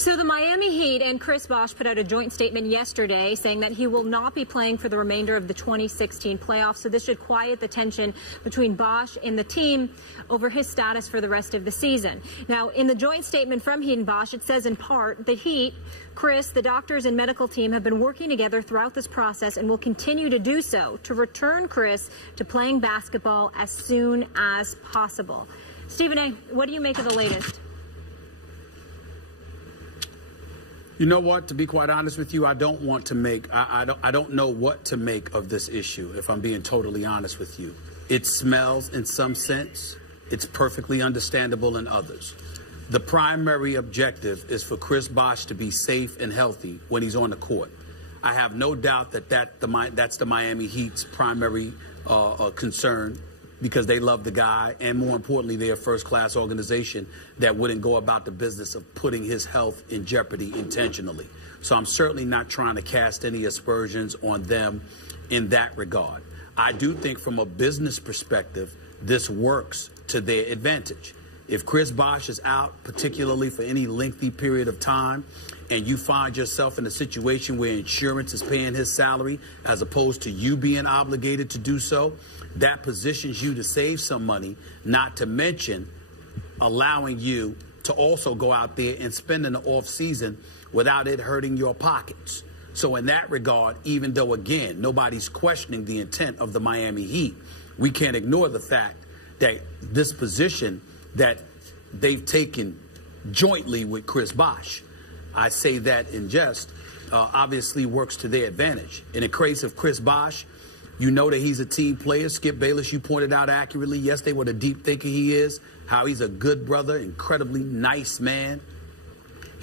So the Miami Heat and Chris Bosh put out a joint statement yesterday saying that he will not be playing for the remainder of the 2016 playoffs. So this should quiet the tension between Bosh and the team over his status for the rest of the season. Now, in the joint statement from Heat and Bosh, it says in part, the Heat, Chris, the doctors and medical team have been working together throughout this process and will continue to do so to return Chris to playing basketball as soon as possible. Stephen A., what do you make of the latest? You know what? To be quite honest with you, I don't want to make. I don't know what to make of this issue. If I'm being totally honest with you, it smells in some sense. It's perfectly understandable in others. The primary objective is for Chris Bosh to be safe and healthy when he's on the court. I have no doubt that that's the Miami Heat's primary concern, because they love the guy, and more importantly, they're a first-class organization that wouldn't go about the business of putting his health in jeopardy intentionally. So I'm certainly not trying to cast any aspersions on them in that regard. I do think from a business perspective, this works to their advantage. If Chris Bosh is out, particularly for any lengthy period of time, and you find yourself in a situation where insurance is paying his salary as opposed to you being obligated to do so, that positions you to save some money, not to mention allowing you to also go out there and spend in the off season without it hurting your pockets. So in that regard, even though, again, nobody's questioning the intent of the Miami Heat, we can't ignore the fact that this position that they've taken jointly with Chris Bosh, I say that in jest, obviously works to their advantage. In the case of Chris Bosh, you know that he's a team player. Skip Bayless, you pointed out accurately yesterday what a deep thinker he is, how he's a good brother, incredibly nice man.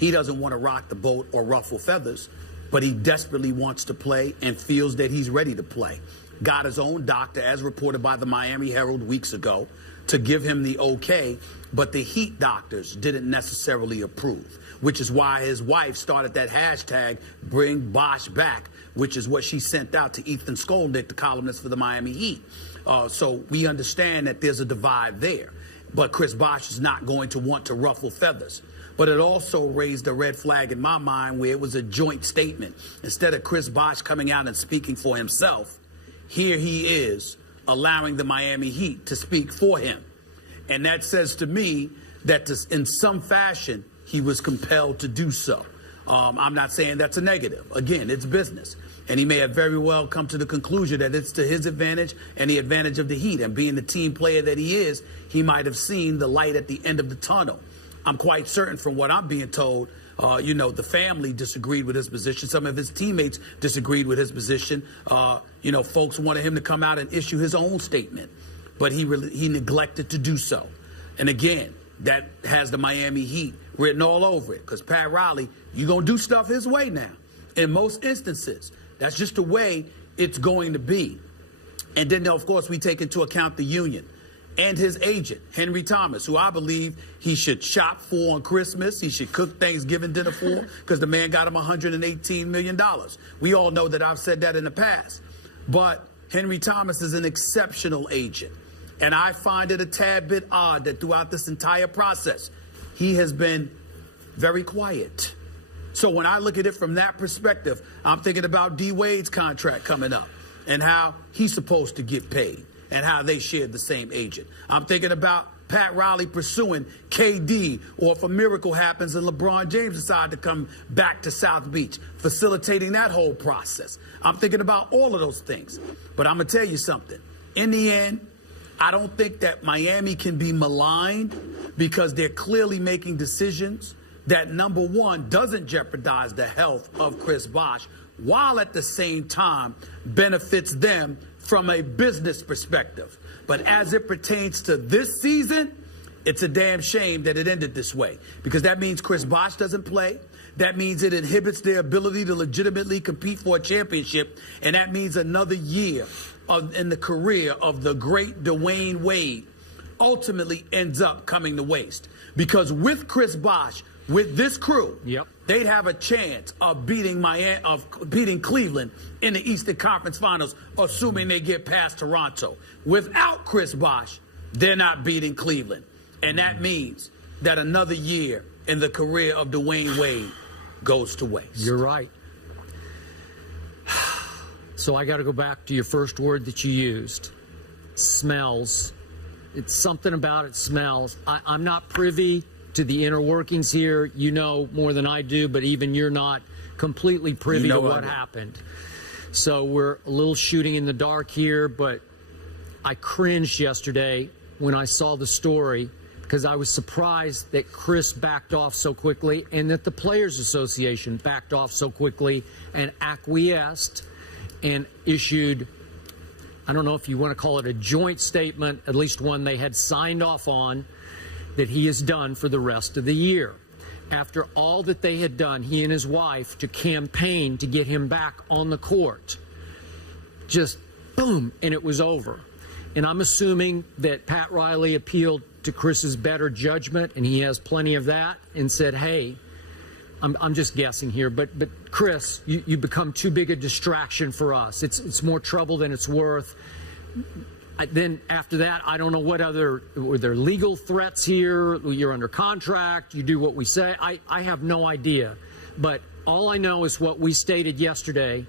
He doesn't want to rock the boat or ruffle feathers, but he desperately wants to play and feels that he's ready to play. Got his own doctor, as reported by the Miami Herald weeks ago, to give him the okay, but the Heat doctors didn't necessarily approve, which is why his wife started that hashtag, Bring Bosh Back, which is what she sent out to Ethan Skolnick, the columnist for the Miami Heat. So we understand that there's a divide there. But Chris Bosh is not going to want to ruffle feathers. But it also raised a red flag in my mind where it was a joint statement. Instead of Chris Bosh coming out and speaking for himself, here he is allowing the Miami Heat to speak for him. And that says to me that in some fashion, he was compelled to do so. I'm not saying that's a negative. Again, it's business. And he may have very well come to the conclusion that it's to his advantage and the advantage of the Heat. And being the team player that he is, he might have seen the light at the end of the tunnel. I'm quite certain from what I'm being told, the family disagreed with his position. Some of his teammates disagreed with his position. Folks wanted him to come out and issue his own statement, but he neglected to do so. And again, that has the Miami Heat written all over it, because Pat Riley, you're going to do stuff his way now. In most instances, that's just the way it's going to be. And then, of course, we take into account the union and his agent, Henry Thomas, who I believe he should shop for on Christmas. He should cook Thanksgiving dinner for, because the man got him $118 million. We all know that I've said that in the past. But Henry Thomas is an exceptional agent. And I find it a tad bit odd that throughout this entire process, he has been very quiet. So when I look at it from that perspective, I'm thinking about D. Wade's contract coming up and how he's supposed to get paid and how they shared the same agent. I'm thinking about Pat Riley pursuing KD, or if a miracle happens and LeBron James decides to come back to South Beach, facilitating that whole process. I'm thinking about all of those things. But I'm going to tell you something. In the end, I don't think that Miami can be maligned, because they're clearly making decisions that, number one, doesn't jeopardize the health of Chris Bosh, while at the same time benefits them from a business perspective. But as it pertains to this season, it's a damn shame that it ended this way, because that means Chris Bosh doesn't play. That means it inhibits their ability to legitimately compete for a championship. And that means another year in the career of the great Dwayne Wade ultimately ends up coming to waste. Because with Chris Bosh, with this crew, they'd have a chance of beating Cleveland in the Eastern Conference Finals, assuming they get past Toronto. Without Chris Bosh, they're not beating Cleveland. And that means that another year in the career of Dwayne Wade goes to waste. You're right. So I got to go back to your first word that you used. Smells. It's something about it smells. I'm not privy to the inner workings here. You know more than I do, but even you're not completely privy to what happened. So we're a little shooting in the dark here, but I cringed yesterday when I saw the story because I was surprised that Chris backed off so quickly and that the Players Association backed off so quickly and acquiesced and issued, I don't know if you want to call it a joint statement, at least one they had signed off on, that he is done for the rest of the year. After all that they had done, he and his wife, to campaign to get him back on the court, just boom, and it was over. And I'm assuming that Pat Riley appealed to Chris's better judgment, and he has plenty of that, and said, hey, I'm just guessing here, but Chris, you become too big a distraction for us. It's more trouble than it's worth. Then after that, I don't know what other, were there legal threats here? You're under contract. You do what we say. I have no idea. But all I know is what we stated yesterday.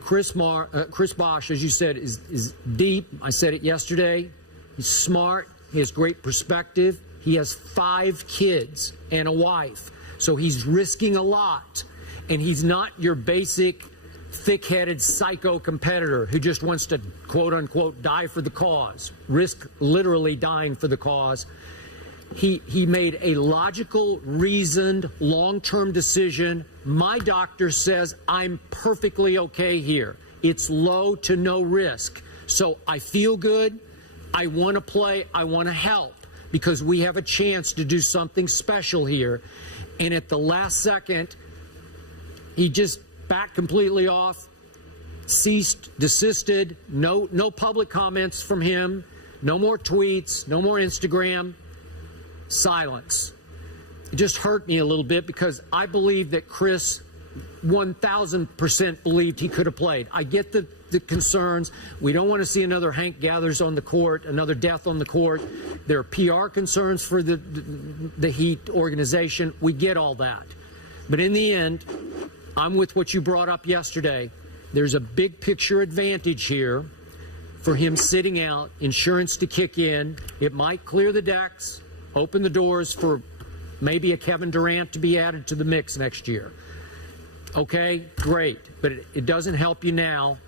Chris Bosh, as you said, is deep. I said it yesterday. He's smart. He has great perspective. He has 5 kids and a wife. So he's risking a lot, and he's not your basic thick-headed psycho competitor who just wants to, quote-unquote, die for the cause, risk literally dying for the cause. He made a logical, reasoned, long-term decision. My doctor says I'm perfectly okay here. It's low to no risk. So I feel good. I want to play. I want to help because we have a chance to do something special here. And at the last second, he just backed completely off, ceased, desisted, no public comments from him, no more tweets, no more Instagram, silence. It just hurt me a little bit because I believe that Chris 1,000% believed he could have played. I get the concerns. We don't want to see another Hank Gathers on the court, another death on the court. There are PR concerns for the Heat organization. We get all that. But in the end, I'm with what you brought up yesterday. There's a big picture advantage here for him sitting out, insurance to kick in. It might clear the decks, open the doors for maybe a Kevin Durant to be added to the mix next year. Okay, great. But it doesn't help you now,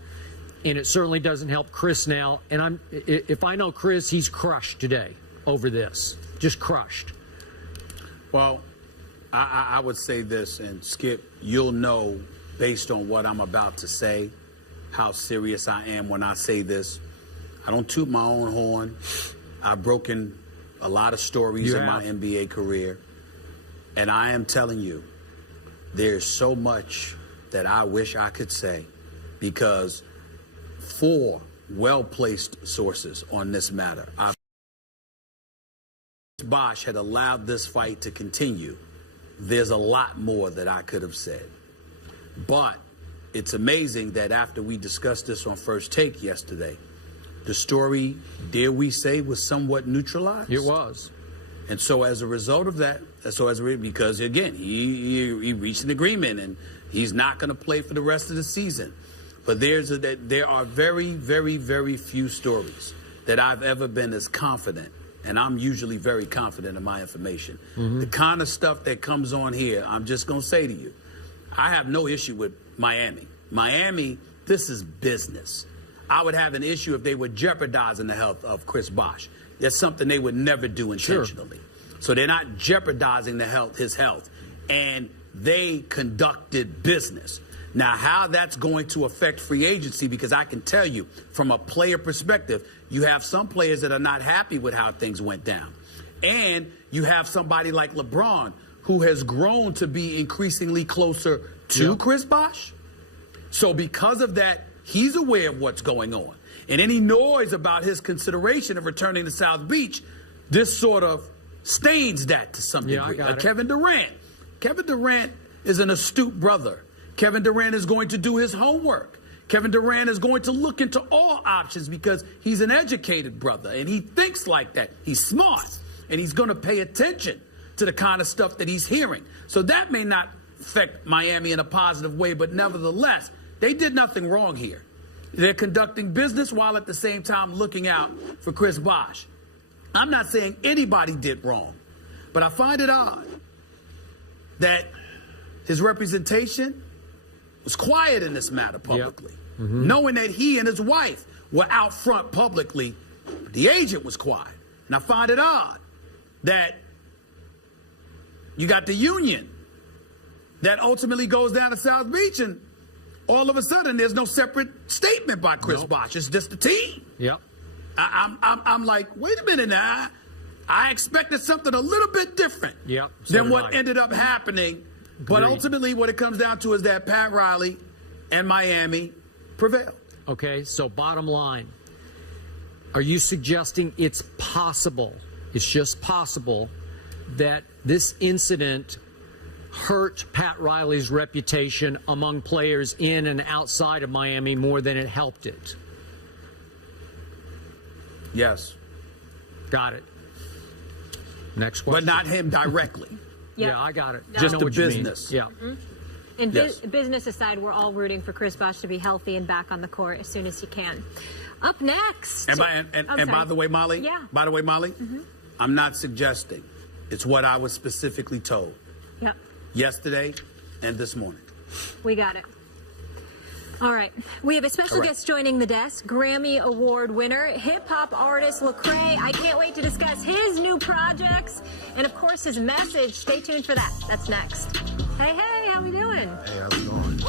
and it certainly doesn't help Chris now. And if I know Chris, he's crushed today over this, just crushed. Well, I would say this, and Skip, you'll know based on what I'm about to say how serious I am when I say this. I don't toot my own horn. I've broken a lot of stories in my NBA career, and I am telling you, there's so much that I wish I could say because 4 well-placed sources on this matter. Bosh had allowed this fight to continue. There's a lot more that I could have said. But it's amazing that after we discussed this on First Take yesterday, the story, dare we say, was somewhat neutralized. It was. And so as a result of that, because again, he reached an agreement and he's not going to play for the rest of the season. But there are very, very, very few stories that I've ever been as confident, and I'm usually very confident in my information. The kind of stuff that comes on here, I'm just going to say to you, I have no issue with Miami. Miami, this is business. I would have an issue if they were jeopardizing the health of Chris Bosh. That's something they would never do intentionally. Sure. So they're not jeopardizing his health, and they conducted business. Now, how that's going to affect free agency, because I can tell you from a player perspective, you have some players that are not happy with how things went down. And you have somebody like LeBron who has grown to be increasingly closer to Chris Bosh. So because of that, he's aware of what's going on. And any noise about his consideration of returning to South Beach, this sort of stains that to some degree. Kevin Durant. Kevin Durant is an astute brother. Kevin Durant is going to do his homework. Kevin Durant is going to look into all options because he's an educated brother and he thinks like that. He's smart. and he's going to pay attention to the kind of stuff that he's hearing. So that may not affect Miami in a positive way, but nevertheless, they did nothing wrong here. They're conducting business while at the same time looking out for Chris Bosh. I'm not saying anybody did wrong, but I find it odd that his representation was quiet in this matter publicly, knowing that he and his wife were out front publicly. The agent was quiet. And I find it odd that you got the union that ultimately goes down to South Beach, and all of a sudden there's no separate statement by Chris Bosh. It's just the team. Yep. I'm like, wait a minute now. I expected something a little bit different than what ended up happening. But ultimately what it comes down to is that Pat Riley and Miami prevailed. Okay, so bottom line, are you suggesting it's possible, it's just possible, that this incident hurt Pat Riley's reputation among players in and outside of Miami more than it helped it? Yes. Got it. Next question. But not him directly. Yeah, I got it. Just the business. Yeah. And business aside, we're all rooting for Chris Bosh to be healthy and back on the court as soon as he can. Up next. And by the way, Molly, I'm not suggesting. It's what I was specifically told. Yep. Yesterday and this morning. We got it. All right. We have a special guest joining the desk, Grammy Award winner, hip-hop artist Lecrae. I can't wait to discuss his new projects and, of course, his message. Stay tuned for that. That's next. Hey, how we doing? Hey, how's it going?